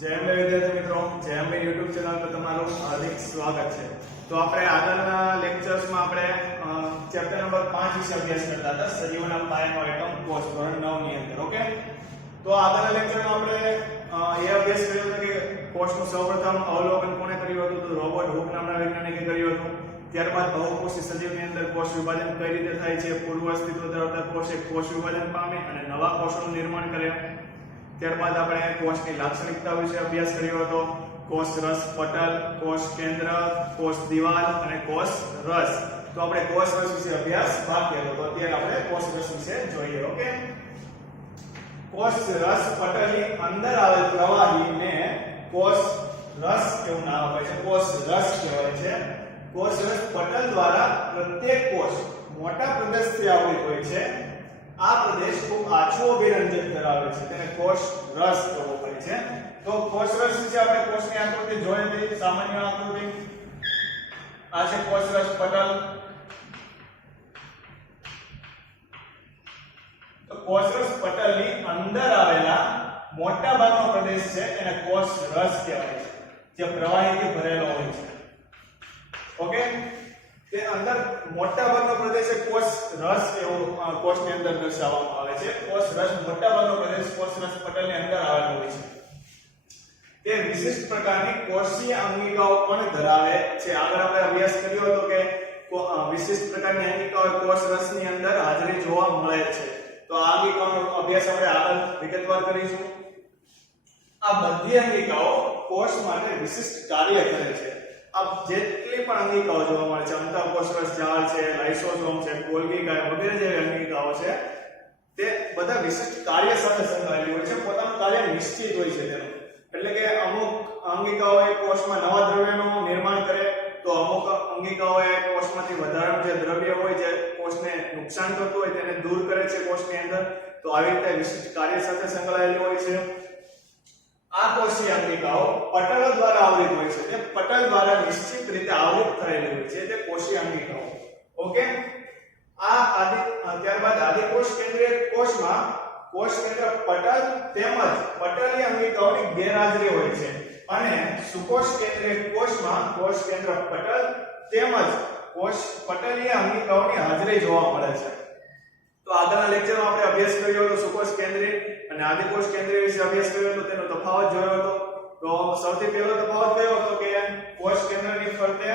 જય અંબે વિદ્યાર્થી મિત્રો, જય અંબે યુટ્યુબ ચેનલ પર તમારું હાર્દિક સ્વાગત છે। તો આપણે આગળના લેક્ચર્સમાં આપણે ચેપ્ટર નંબર 5 વિશે અભ્યાસ કરતા હતા, સજીવોના પાયાનો એકમ કોષ, ધોરણ 9 ની અંદર। ઓકે, તો આગળના લેક્ચરમાં આપણે એ અભ્યાસ કર્યો હતો કે કોષનું સૌપ્રથમ અવલોકન કોણે કર્યું હતું? તો રોબર્ટ હુક નામના વૈજ્ઞાનિકે કર્યું હતું। ત્યારબાદ બહુકોષી સજીવની અંદર કોષ વિભાજન કઈ રીતે થાય છે, પૂર્વ અસ્તિત્વ ધરાવતા કોષે કોષ વિભાજન પામે અને નવા કોષોનું નિર્માણ કરે। ત્યારબાદ આપણે કોષની લાક્ષણિકતાઓ વિશે અભ્યાસ કર્યો હતો, કોષ રસ પટલ, કોષ કેન્દ્ર, કોષ દિવાલ અને કોષ રસ। તો આપણે કોષ રસ વિશે અભ્યાસ બાકી હતો, તો અત્યારે આપણે કોષ રસ વિશે જોઈએ। ઓકે, કોષ રસ પટલની અંદર આવેલ પ્રવાહીને કોષ રસ એવું નામ અપાય છે, કોષ રસ કહેવાય છે। કોષ રસ પટલ દ્વારા પ્રત્યેક કોષ મોટા પ્રદેશથી આવૃત હોય છે। આ પ્રદેશ ખૂબ આછો અભિરંજન ધરાવે છે, તેને કોષ રસ કહેવો પડે છે। તો કોષ રસ વિશે આપણે કોષની આકૃતિ જોઈ હતી, સામાન્ય આકૃતિ આ છે કોષ રસ પટલ। તો કોષ રસ પટલની અંદર આવેલા મોટા ભાગનો પ્રદેશ છે એને કોષ રસ કહેવાય છે, જે પ્રવાહીથી ભરેલો હોય છે। ઓકે, તે અંદર મોટા ભાગનો પ્રદેશ એ કોષ રસ એવો કોષની અંદર દર્શાવવામાં આવે છે। કોષ રસ મોટા ભાગનો પ્રદેશ કોષ રસ પટલની અંદર આવેલો હોય છે। તે વિશિષ્ટ પ્રકારની કોષીય અંગિકાઓ પણ ધરાવે છે। આગળ આપણે અભ્યાસ કર્યો હતો કે વિશિષ્ટ પ્રકારની અંગિકાઓ કોષ રસની અંદર હાજરી જોવા મળે છે। તો આ અંગિકાઓનો અભ્યાસ આપણે આગળ વિગતવાર કરીશું। આ બધી અંગિકાઓ કોષ માટે વિશિષ્ટ કાર્ય કરે છે। આ જેટલી પણ અંગિકાઓ જોવા મળે છે, અંતઃકોષરસ જાળ છે, લાઇસોસોમ છે, ગોલ્ગી વગેરે જેવી અંગિકાઓ છે, તે બધા વિશિષ્ટ કાર્ય સાથે સંકળાયેલી હોય છે, પોતાનું કાર્ય નિશ્ચિત હોય છે તેનું। એટલે કે અમુક અંગિકાઓ એ કોષમાં નવા દ્રવ્યનું નિર્માણ કરે, તો અમુક અંગિકાઓ એ કોષમાંથી વધારાનું જે દ્રવ્ય હોય જે કોષને નુકસાન કરતું હોય તેને દૂર કરે છે કોષની અંદર। તો આવી રીતે વિશિષ્ટ કાર્ય સાથે સંકળાયેલી હોય છે। આ કોષીય અંગિકાઓ પટલો દ્વારા આવૃત હોય છે, તે પટલ દ્વારા નિશ્ચિત રીતે આવૃત થયેલી હોય છે, તે કોષીય અંગિકાઓ। ઓકે, ત્યારબાદ આદિકોષ કેન્દ્રીય કોષમાં કોષ કેન્દ્ર પટલ તેમજ પટલીય અંગિકાઓની ગેરહાજરી હોય છે, અને સુકોષ કેન્દ્રીય કોષમાં કોષ કેન્દ્ર પટલ તેમજ કોષ પટલીય અંગિકાઓની હાજરી જોવા મળે છે। તો આગળના લેક્ચરમાં આપણે અભ્યાસ કર્યો હતો સુકોષ કેન્દ્રીય અને આદિકોષ કેન્દ્રીય વિશે અભ્યાસ કર્યો હતો, તેનો તફાવત જોયો હતો। તો સૌથી પહેલો તફાવત કયો હતો કે કોષ કેન્દ્રની ફરતે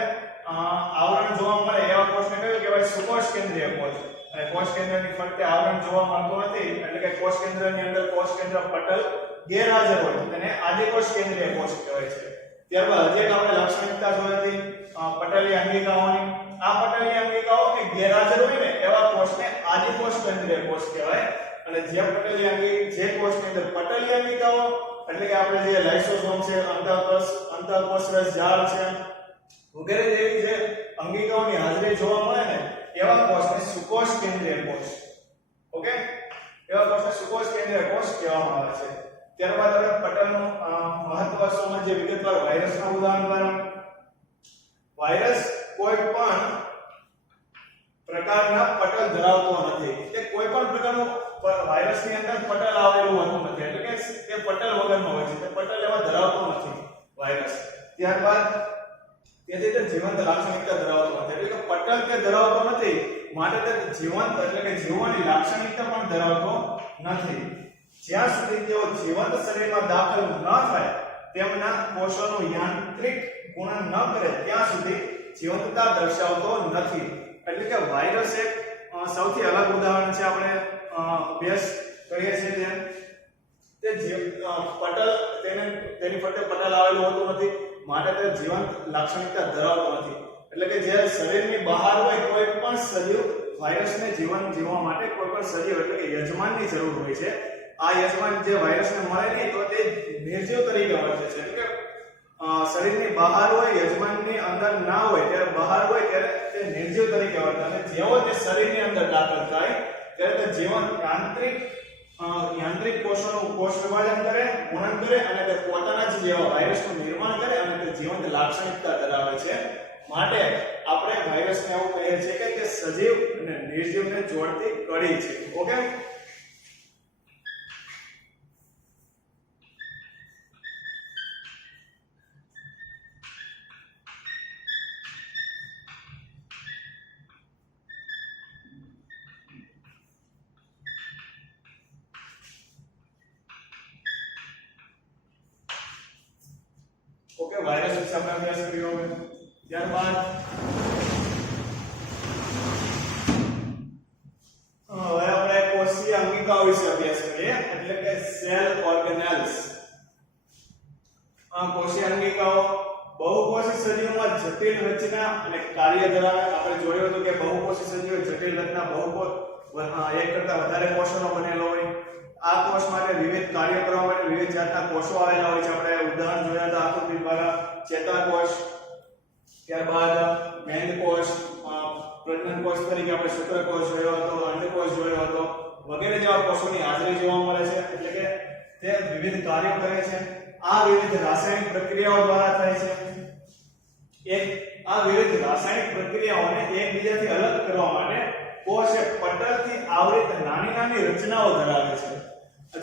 આવરણ જોવા મળે એવા કોષને કયો કહેવાય? સુકોષ કેન્દ્રીય કોષ। અને કોષ કેન્દ્રની ફરતે આવરણ જોવા મળતું નથી, એટલે કે કોષ કેન્દ્રની અંદર કોષ કેન્દ્ર પટલ ગેરહાજર હોય તો તેને આદિકોષ કેન્દ્રીય કોષ કહેવાય છે। ત્યારબાદ હજી એક આપણે લાક્ષણિકતા જોઈ હતી પટલીય અંગિકાઓની। આ પટલીય અંગિકાઓ કે ગેરહાજર હોય ને એવા કોષને આદિકોષ કેન્દ્રીય કોષ કહેવાય। અને જે પટલીય જે કોષની અંદર પટલીય અંગિકાઓ એટલે કે આપણે જે લાઇસોસોમ છે, અંતઃકોષરસ જાળ છે વગેરે જેવી જે અંગિકાઓની હાજરી જોવા મળે ને એવા કોષને સુકોષ કેન્દ્રીય કોષ। ઓકે, એવા કોષને સુકોષ કેન્દ્રીય કોષ કહેવામાં આવે છે। ત્યારબાદ આપણે પટલનું મહત્વ સમજીએ વિગતવાર વાયરસના ઉદાહરણ દ્વારા। વાયરસ કોઈ પણ પ્રકારના પટલ ધરાવતો નથી, તે કોઈ પણ પ્રકારનું વાયરસની અંદર પટલ આવેલું હોતું નથી, એટલે કે તે પટલ વગરનો હોય છે, તે પટલ એવા ધરાવતો નથી વાયરસ। ત્યારબાદ તેથી તે જીવંત લાક્ષણિકતા ધરાવતો નથી, એટલે કે પટલ તે ધરાવતો નથી માટે તે જીવંત એટલે કે જીવવાની લાક્ષણિકતા પણ ધરાવતો નથી। જ્યાં સુધી તેઓ જીવંત શરીરમાં દાખલ ન થાય, તેમના કોષોનું યાંત્રિક ગુણન ન કરે ત્યાં સુધી જીવંતતા દર્શાવતો નથી। એટલે કે વાયરસ એક સૌથી અલગ ઉદાહરણ છે, આપણે અભ્યાસ કરીએ છીએ તે પટલ તેની ફરતે પટલ આવેલું હોતું નથી માટે તે જીવંત લાક્ષણિકતા ધરાવતો નથી। એટલે કે જે શરીરની બહાર હોય કોઈ પણ સજીવ વાયરસને જીવન જીવવા માટે કોઈ પણ સજીવ એટલે કે યજમાનની જરૂર હોય છે। આ યજમાન જે વાયરસને મળે નહીં તો તે નિર્જીવ તરીકે વર્તે છે, એટલે કે શરીરની બહાર હોય યજમાનની અંદર ના હોય ત્યારે બહાર હોય ત્યારે તે નિર્જીવ તરીકે વર્તે, અને જેવો તે શરીરની અંદર દાખલ થાય ત્યારે તે જીવન યાંત્રિક કોષોનું કોષ વિભાજન કરે, ગુણન કરે અને તે પોતાના જ જેવા વાયરસનું નિર્માણ કરે અને તે જીવંત લાક્ષણિકતા ધરાવે છે। માટે આપણે વાયરસને એવું કહીએ છીએ કે તે સજીવ અને નિર્જીવને જોડતી કડી છે। ઓકે, ઓકે, વાયરસ વિશે આપણે અભ્યાસ કર્યો. હવે ત્યારબાદ હવે આપણે કોષીય અંગિકાઓ વિશે અભ્યાસ કરીએ, એટલે કે સેલ ઓર્ગેનેલ્સ. કોષીય અંગિકાઓ બહુકોષી સજીવોમાં જટિલ રચના અને કાર્ય ધરાવે. આપણે જોયું હતું કે બહુકોષી સજીવો જટિલ રચના એક કરતા વધારે કોષોનો બનેલો હોય. આ કોષ માટે વિવિધ કાર્ય કરવા માટે વિવિધ જાતના કોષો આવેલા હોય છે. આપણે ઉદાહરણ જોયા હતા આકૃતિ દ્વારા ચેતાકોષ, ત્યારબાદ મેદકોષ, પ્રજનન કોષ તરીકે આપણે શુક્રકોષ જોયો હતો, અંડકોષ જોયો હતો વગેરે જેવા કોષોની હાજરી જોવા મળે છે. એટલે કે તે વિવિધ કાર્યો કરે છે. આ વિવિધ રાસાયણિક પ્રક્રિયાઓ દ્વારા થાય છે. આ વિવિધ રાસાયણિક પ્રક્રિયાઓને એકબીજાથી અલગ કરવા માટે કોષ એ પટલથી આવૃત નાની નાની રચનાઓ ધરાવે છે.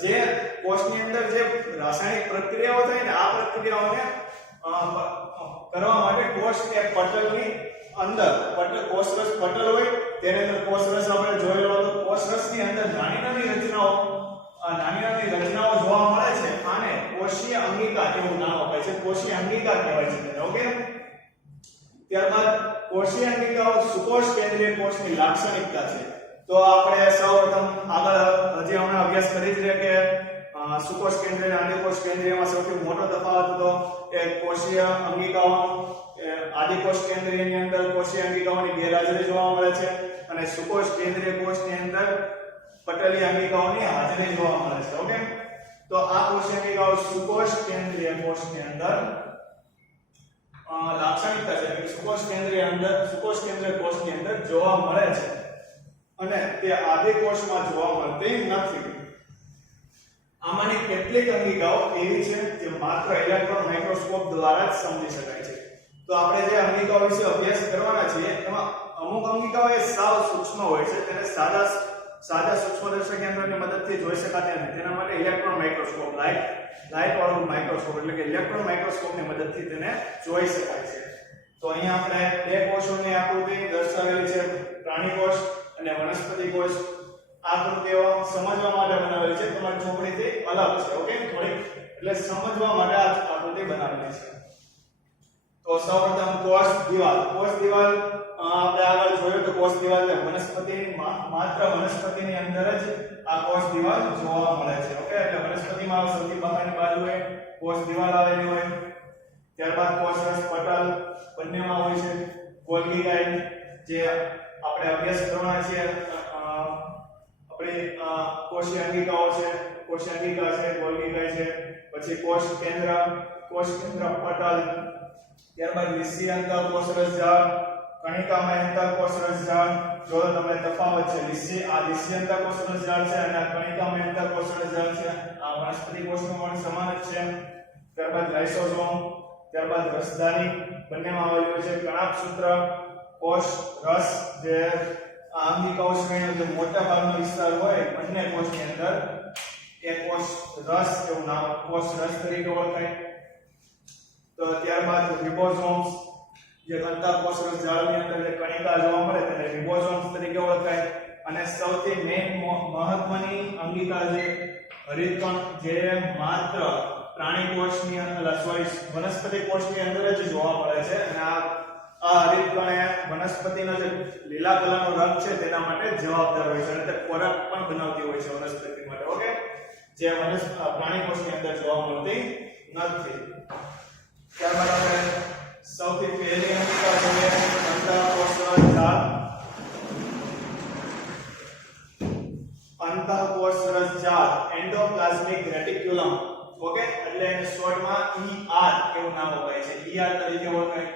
જે કોષની અંદર જે રાસાયણિક પ્રક્રિયાઓ થાય ને આ પ્રક્રિયાઓને કરવા માટે કોષ એ પટલની અંદર કોષરસ પટલ હોય તેની અંદર કોષરસ આપણે જોયેલો હતો. કોષરસની અંદર નાની નાની રચનાઓ જોવા મળે છે. આને કોષીય અંગિકા એવું નામ અપાય છે. કોષીય અંગિકા કહેવાય છે. ઓકે, ત્યારબાદ કોષીય અંગિકાઓ સુકોષ કેન્દ્રીય કોષની લાક્ષણિકતા છે. તો આપણે સૌપ્રથમ આગળ હજી હમણાં અભ્યાસ કરી જ રહ્યા કે સુકોષ કેન્દ્રીય અને આદિકોષ કેન્દ્રીયમાં સૌથી મોટો તફાવત હતો એ કોષીય અંગિકાઓ. આદિકોષ કેન્દ્રીયની અંદર કોષીય અંગિકાઓની ગેરહાજરી જોવા મળે છે અને સુકોષ કેન્દ્રીય કોષની અંદર પટલીય અંગિકાઓની હાજરી જોવા મળે છે. ઓકે, તો આ કોષીય અંગિકાઓ સુકોષ કેન્દ્રીય કોષની અંદર લાક્ષણિકતા છે કે સુકોષ કેન્દ્રીય કોષની અંદર જોવા મળે છે અને તે આદિકોષમાં જોવા મળતી નથી. આમાંની કેટલીક અંગિકાઓ એવી છે જે માત્ર ઇલેક્ટ્રોન માઇક્રોસ્કોપ દ્વારા જ સમજી શકાય છે. તો આપણે જે અંગિકાઓ વિશે અભ્યાસ કરવાના છીએ એમાં અમુક અંગિકાઓ એ સાવ સૂક્ષ્મ હોય છે. તેને સાદા સૂક્ષ્મદર્શક યંત્રની મદદથી જોઈ શકાતી નથી. તેના માટે ઇલેક્ટ્રોન માઇક્રોસ્કોપ લાઇટ વાળું માઇક્રોસ્કોપ એટલે કે ઇલેક્ટ્રોન માઇક્રોસ્કોપની મદદથી તેને જોઈ શકાય છે. તો અહીંયા આપણે બે કોષોની આકૃતિ દર્શાવેલી છે, પ્રાણી કોષ અને વનસ્પતિ કોષ. આકૃતિઓ સમજવા માટે બનાવેલી છે, તમારી ચોપડીથી અલગ છે. ઓકે, થોડીક એટલે સમજવા માટે આ આકૃતિ બનાવેલી છે. તો સૌપ્રથમ કોષ દિવાલ આપણે આગળ જોયું તો કોષ દિવાલ માત્ર વનસ્પતિની અંદર જ આ કોષ દિવાલ જોવા મળે છે. ઓકે, એટલે વનસ્પતિમાં સૌથી બહારની બાજુએ કોષ દિવાલ આવેલી હોય. ત્યારબાદ કોષરસ પટલ બંનેમાં હોય છે. ગોલ્ગી ગાઈડ જે આપણે અભ્યાસ કરવાના છીએ આપણી કોષીય અંગિકાઓ છે, કોષીય અંગિકા છે, ગોલ્ગી ગાઈડ છે. પછી કોષ કેન્દ્ર પટલ, ત્યારબાદ લીસી અંતઃકોષરસ જાળ, કણિકામય અંતઃકોષરસ જાળ. જો તમને તફાવત છે, લીસી અંતઃકોષરસ જાળ છે અને કણિકામય અંતઃકોષરસ જાળ છે. આ વનસ્પતિ કોષમાં પણ સમાન જ છે. ત્યારબાદ લાઇસોસોમ, ત્યારબાદ રસધાની બંનેમાં આવેલું છે. કણાભસૂત્ર, કોષ રસ જે અંગિકાઓ શ્રેણીનો જે મોટા ભાગનો વિસ્તાર હોય બંને કોષની અંદર એ કોષ રસ એવું નામ કોષ રસ તરીકે ઓળખાય. તો ત્યારબાદ રિબોસોમ્સ જે અંતઃકોષરસ જાળની અંદર જે કણિકા જોવા મળે તેને રિબોસોમ્સ તરીકે ઓળખાય. અને સૌથી મેઇન મહત્વની અંગિકા જે હરિતકણ જે માત્ર પ્રાણી કોષની અંદર વનસ્પતિ કોષની અંદર જ જોવા મળે છે. અને આ હરિતકણ એ વનસ્પતિનો જે લીલા કલરનો રંગ છે તેના માટે જવાબદાર હોય છે અને તે ખોરાક પણ બનાવતી હોય છે વનસ્પતિ માટે. ઓકે, જે પ્રાણી કોષની અંદર જોવા મળતી નથી. ત્યારબાદ આપણે સૌથી પહેલી અંગિકા જોઈએ અંતઃકોષરસ જાળ. અંતઃકોષરસ જાળ એન્ડોપ્લાઝમિક રેટિક્યુલમ. ઓકે, એટલે એને શોર્ટમાં ER એવું નામ અપાય છે. ER તરીકે ઓળખાય.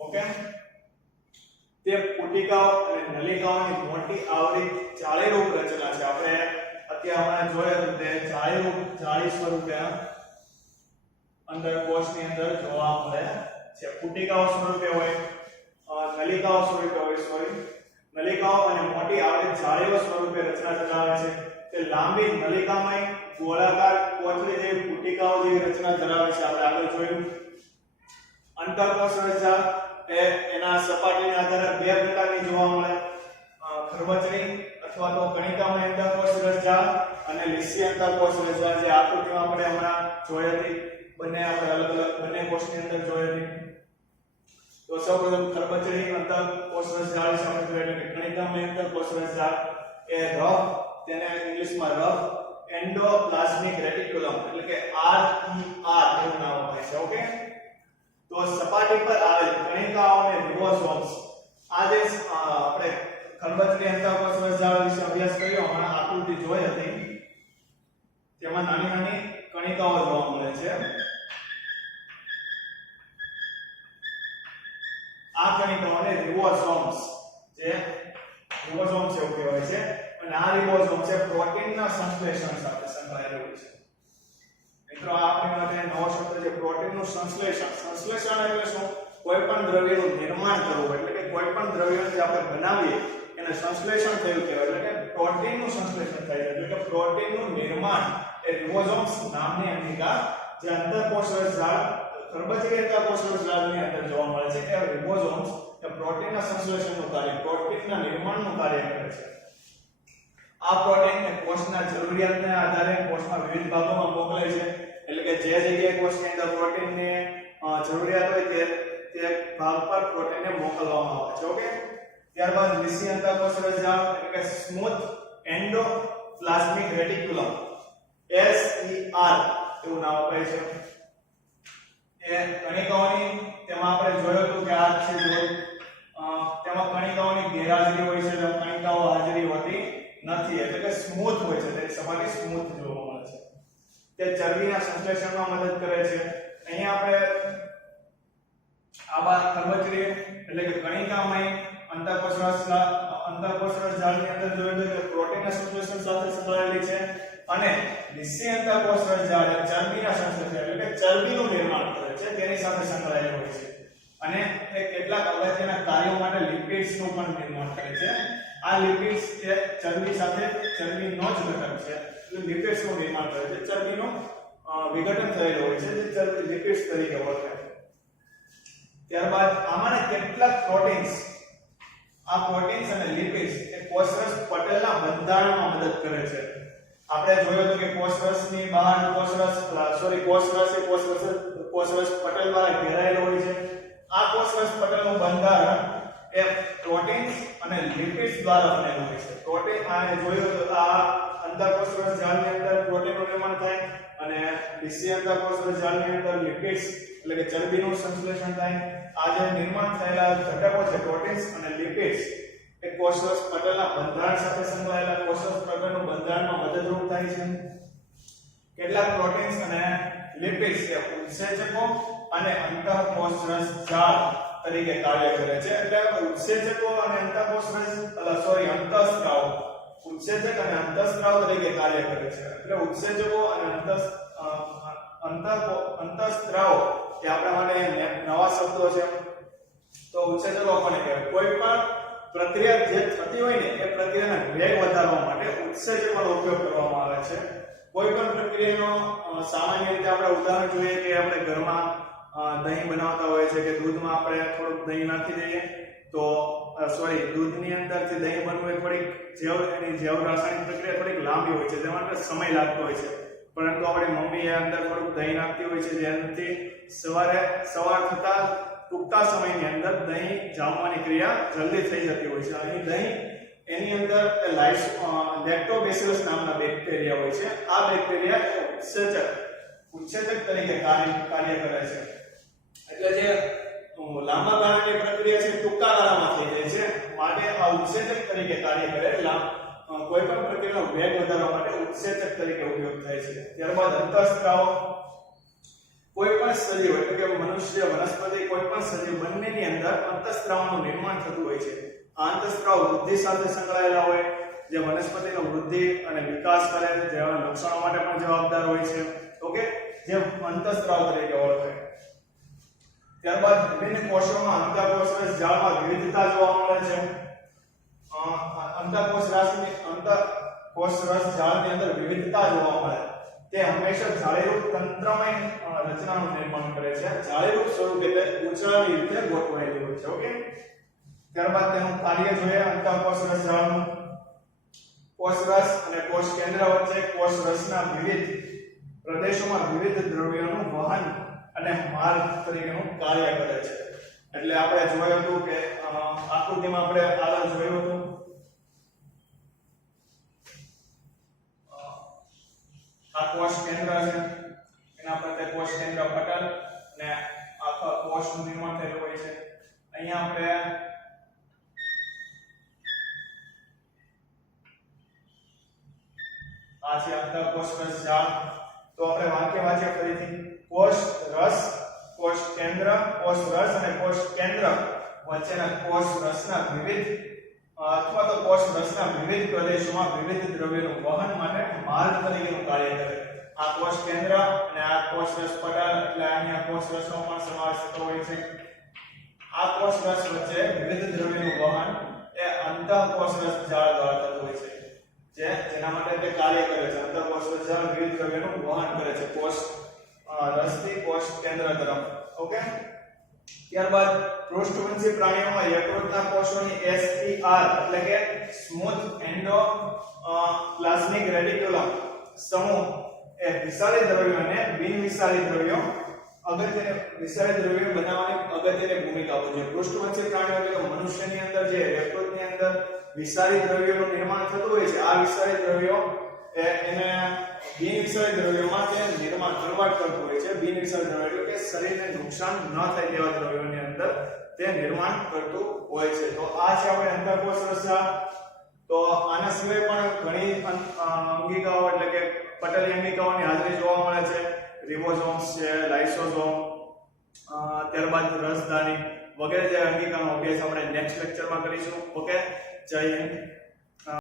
ઓકે, તે પુટિકાઓ અને નલિકાઓની મોટી આવૃત જાળીરૂપ રચના છે. આપણે અત્યારે જોયા તે જાળી સ્વરૂપે અંદર કોષની અંદર જોવા મળે છે. પુટિકાઓ સ્વરૂપે હોય, નલિકાઓ સ્વરૂપે હોય, નલિકાઓ અને મોટી આવૃત જાળીઓ સ્વરૂપે રચના ધરાવે છે. તે લાંબી નલિકામય ગોળાકાર કોથળી જેવી પુટિકાઓ જેવી રચના ધરાવે છે. આપણે આગળ જોયું. અંતઃકોષરસ જાળ એના સપાટીના આધારે બે પ્રકારની જોવા મળે, ખરબચડી અથવા તો કણિકામય અંતઃકોષરસ જાળ અને લીસી અંતરકોષ રચના જે આકૃતિમાં આપણે હમણાં જોઈ હતી, બંને આપણે અલગ અલગ બંને કોષની અંદર જોઈ હતી. તો સૌપ્રથમ ખરબચડી અંતરકોષ રચના વિશે આપણે જોયું એટલે કે કણિકામય અંતરકોષ રચના એ રફ, તેને ઇંગ્લિશમાં રફ એન્ડોપ્લાઝમિક રેટિક્યુલમ એટલે કે RER એવું નામ અપાય છે. ઓકે, તો સપાટી પર આવેલ કણિકાઓને રિબોસોમ્સ, આ જે આપણે ખરબચડી અંતરકોષ રચના વિશે અભ્યાસ કર્યો હમણાં આકૃતિ જોઈ હતી, તેમાં નાની નાની કણિકાઓ જોવા મળે છે. આ કણિકાઓને રિબોસોમ્સ એવું કહેવાય છે. અને આ રિબોસોમ છે પ્રોટીનના સંશ્લેષણ સાથે સંકળાયેલું હોય છે. મિત્રો આ આપણી માટે નવો શબ્દ છે પ્રોટીનનું સંશ્લેષણ. સંશ્લેષણ એટલે શું? કોઈ પણ દ્રવ્યનું નિર્માણ કરવું, એટલે કે કોઈ પણ દ્રવ્યને જે આપણે બનાવીએ એને સંશ્લેષણ થયું કહેવાય. એટલે કે પ્રોટીનનું સંશ્લેષણ થાય છે, એટલે કે પ્રોટીનનું નિર્માણ એ રિબોસોમ્સ નામની અંગિકા જે અંતરકોષ રચના ખરબચડી અંતરકોષ રચનાની અંદર જોવા મળે છે કે રિબોસોમ્સ એ પ્રોટીનના સંશ્લેષણનું કાર્ય, પ્રોટીનના નિર્માણનું કાર્ય કરે છે. આ પ્રોટીન કોષના જરૂરિયાતને આધારે કોષમાં વિવિધ ભાગોમાં મોકલે છે. એટલે કે જે જગ્યાએ કોષની અંદર પ્રોટીનની જરૂરિયાત હોય તે ભાગ પર પ્રોટીનને મોકલવામાં આવે છે. ઓકે, ત્યારબાદ લીસી અંતરકોષ રચના એટલે કે સ્મૂથ એન્ડોપ્લાઝમિક રેટિક્યુલમ SER એવું નામ અપાય છે. એ કણિકાઓની તેમાં આપણે જોયું હતું કે આ છે તેમાં કણિકાઓની ગેરહાજરી હોય છે, કણિકાઓ હાજરી હોતી નથી, એટલે કે સ્મૂથ હોય છે, તે સપાટી સ્મૂથ જોવા મળે છે. તે ચરબીના સંશ્લેષણમાં મદદ કરે છે. અહીંયા આપણે આ ખરબચડી એટલે કે કણિકામય અંતરકોષ રચનાની અંદર જોયું કે પ્રોટીનના સંશ્લેષણ સાથે સંકળાયેલી છે. અને લીસી અંતરકોષ રચના ચરબીના સંશ્લેષણ એટલે કે ચરબીનું નિર્માણ કરે છે તેની સાથે સંકળાયેલી હોય છે. અને તે કેટલાક અગત્યના કાર્યો માટે લિપિડ્સનું પણ નિર્માણ કરે છે. આ લિપિડ્સ એ ચરબી સાથે ચરબીનો જ ઘટક છે, એટલે લિપિડ્સનું નિર્માણ કરે છે. ચરબીનું વિઘટન થયેલું હોય છે જે ચરબી લિપિડ્સ તરીકે ઓળખાય છે. ત્યારબાદ આમાંના કેટલાક પ્રોટીન્સ, આ પ્રોટીન્સ અને લિપિડ્સ એ કોષરસ પટલના બંધારણમાં મદદ કરે છે. આપણે જોયું હતું કે કોષરસની બહાર કોષરસ પટલ દ્વારા ઘેરાયેલો હોય છે. આ કોષરસ પટલનું બંધારણ એ પ્રોટીન્સ અને લિપિડ્સ દ્વારા બનેલું હોય છે. પ્રોટીન આ જોયું તો આ અંતરકોષ રચનાની અંદર પ્રોટીનનું નિર્માણ થાય અને લીસી અંતરકોષ રચનાની અંદર લિપિડ્સ એટલે કે ચરબીનું સંશ્લેષણ થાય. આ જે નિર્માણ થયેલા ઘટકો છે પ્રોટીન્સ અને લિપિડ્સ એ કોષરસ પટલના બંધારણ સાથે સંકળાયેલા કોષરસ પટલનું બંધારણમાં મદદરૂપ થાય છે. કેટલાક પ્રોટીન્સ અને લિપિડ્સ એ ઉત્સેચકો અને અંતઃકોષરસ જાળ તરીકે કાર્ય કરે છે. એટલે ઉત્સેચકો અને અંતઃસ્ત્રાવ, ઉત્સેચક અને અંતઃસ્ત્રાવ તરીકે કાર્ય કરે છે. એટલે ઉત્સેચકો અને અંતઃસ્ત્રાવ એ આપણા માટે નવા શબ્દો છે. તો ઉત્સેચકો કોને કહેવાય? કોઈ પણ પ્રક્રિયા જે થતી હોય ને એ પ્રક્રિયાનો વેગ વધારવા માટે ઉત્સેચકોનો ઉપયોગ કરવામાં આવે છે. કોઈ પણ પ્રક્રિયાનો સામાન્ય રીતે આપણે ઉદાહરણ જોઈએ કે આપણે ઘરમાં દહીં બનાવતા હોય છે કે દૂધમાં આપણે થોડુંક દહીં નાખી દઈએ તો દૂધની અંદરથી દહીં બનવું એ થોડીક જૈવ રાસાયણિક પ્રક્રિયા થોડીક લાંબી હોય છે, તેમાં આપણે સમય લાગતો હોય છે. પરંતુ આપણી મમ્મી એ અંદર થોડુંક દહીં નાખતી હોય છે જેનાથી સવાર થતા ટૂંકા સમયની અંદર દહીં જામવાની ક્રિયા જલ્દી થઈ જતી હોય છે. અને દહીં એની અંદર લેક્ટોબેસિલસ નામના બેક્ટેરિયા હોય છે. આ બેક્ટેરિયા ઉત્સેચક તરીકે કાર્ય કરે છે. એટલે જે લાંબા ગાળાની પ્રક્રિયા છે ટૂંકા ગાળામાં થઈ જાય છે, માટે આ ઉત્સેચક તરીકે કાર્ય કરે. કોઈ પણ પ્રક્રિયાનો વેગ વધારવા માટે ઉત્સેચક તરીકે ઉપયોગ થાય છે. ત્યારબાદ અંતઃસ્ત્રાવ, કોઈ પણ સજીવ એટલે કે મનુષ્ય, વનસ્પતિ, કોઈ પણ સજીવ બંનેની અંદર અંતઃસ્ત્રાવનું નિર્માણ થતું હોય છે. આ અંતઃસ્ત્રાવ વૃદ્ધિ સાથે સંકળાયેલા હોય, જે વનસ્પતિનો વૃદ્ધિ અને વિકાસ કરે જેવા લક્ષણો માટે પણ જવાબદાર હોય છે. ઓકે, જે અંતઃસ્ત્રાવ તરીકે ઓળખાય. ત્યારબાદ વિભિન્ન કોષોમાં અંતઃકોષરસ જાળમાં વિવિધતા જોવા મળે છે. અંતઃકોષરસ જાળની અંદર વિવિધતા જોવા મળે. તે હંમેશા જાળીરૂપ તંત્રમય રચનાનું નિર્માણ કરે છે. જાળીરૂપ સ્વરૂપે તે ગૂંચળાવી રીતે ગોઠવાયેલી હોય છે. ઓકે, ત્યારબાદ તેનું કાર્ય જોઈએ અંતઃકોષરસ જાળનું. કોષરસ અને કોષ કેન્દ્ર વચ્ચે કોષરસના વિવિધ પ્રદેશોમાં વિવિધ દ્રવ્યોનું વહન અને માર્ગ તરીકેનું કાર્ય કરે છે. એટલે આપણે જોયું હતું કે આકૃતિમાં આપણે આગળ જોયું હતું આ કોષ કેન્દ્ર છે, એના પ્રત્યે કોષ કેન્દ્ર પટલ અને આખા કોષનું નિર્માણ થયેલું હોય છે. અહીંયા આપણે આ છે અંતઃકોષરસ જાળ. તો આપણે વાક્ય વાંચીએ ફરીથી. કોષ રસ, કોષ કેન્દ્ર, કોષ રસ અને કોષ કેન્દ્ર વચ્ચેના કોષ રસના વિવિધ અથવા તો કોષ રસના વિવિધ પ્રદેશોમાં વિવિધ દ્રવ્યોનું વહન માટે માર્ગ તરીકેનું કાર્ય કરે. આ કોષ કેન્દ્ર અને આ કોષ રસ પટલ એટલે અહીંયા કોષ રસનો પણ સમાવેશ થતો હોય છે. આ કોષ રસ વચ્ચે વિવિધ દ્રવ્યોનું વહન એ અંતઃકોષરસ જાળ દ્વારા થતું હોય છે. જેના માટે તે કાર્ય કરે છે. અંતઃકોષરસ જાળ વિવિધ દ્રવ્યોનું વહન કરે છે કોષ રસથી કોષ કેન્દ્ર તરફ. ઓકે. ત્યારબાદ પૃષ્ઠવંશી પ્રાણીઓમાં યકૃતના કોષોની SER એટલે કે સ્મૂથ એન્ડોપ્લાઝમિક રેટિક્યુલમ સમૂહ એ વિષારી દ્રવ્યો અને બિનવિષારી દ્રવ્યો વિષારી દ્રવ્યો બનાવવાની અગત્યની ભૂમિકા ભજવે. પૃષ્ઠવંશી પ્રાણીઓ એટલે કે મનુષ્યની અંદર જે યકૃતની અંદર વિષારી દ્રવ્યોનું નિર્માણ થતું હોય છે, આ વિષારી દ્રવ્યો એને બિનવિષારી દ્રવ્યોમાં તે નિર્માણ કન્વર્ટ કરતું હોય છે. બિનવિષારી દ્રવ્યો એટલે કે શરીરને નુકસાન ન થાય તેવા દ્રવ્યોની અંદર તે નિર્માણ કરતું હોય છે. તો આ છે આપણે અંતઃકોષરસ જાળ. તો આના સિવાય પણ ઘણી અંગિકાઓ એટલે કે પટલી અંગિકાઓની હાજરી જોવા મળે છે. રિબોસોમ્સ છે, લાઇસોસોમ, ત્યારબાદ રસધાની વગેરે જે અંગિકાનો અભ્યાસ આપણે નેક્સ્ટ લેક્ચરમાં કરીશું. ઓકે, જય હિન્દ.